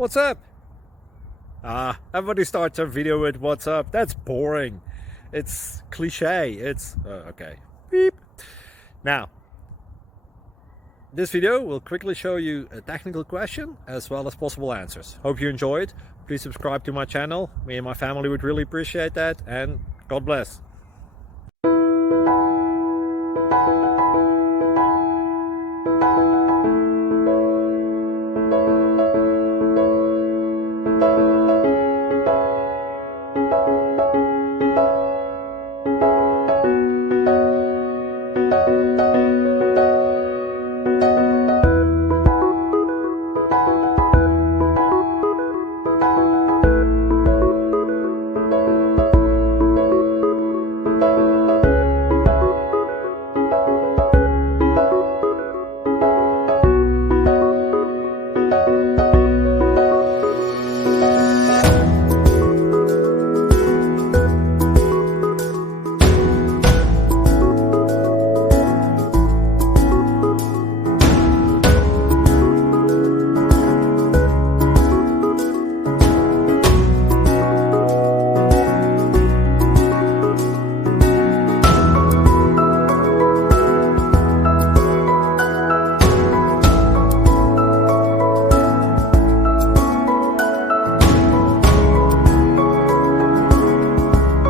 What's up? Everybody starts a video with what's up. That's boring. It's cliche. It's okay. Beep. Now, this video will quickly show you a technical question as well as possible answers. Hope you enjoyed. Please subscribe to my channel. Me and my family would really appreciate that, and God bless.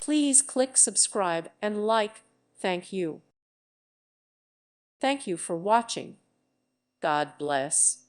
Please click subscribe and like. Thank you. Thank you for watching. God bless.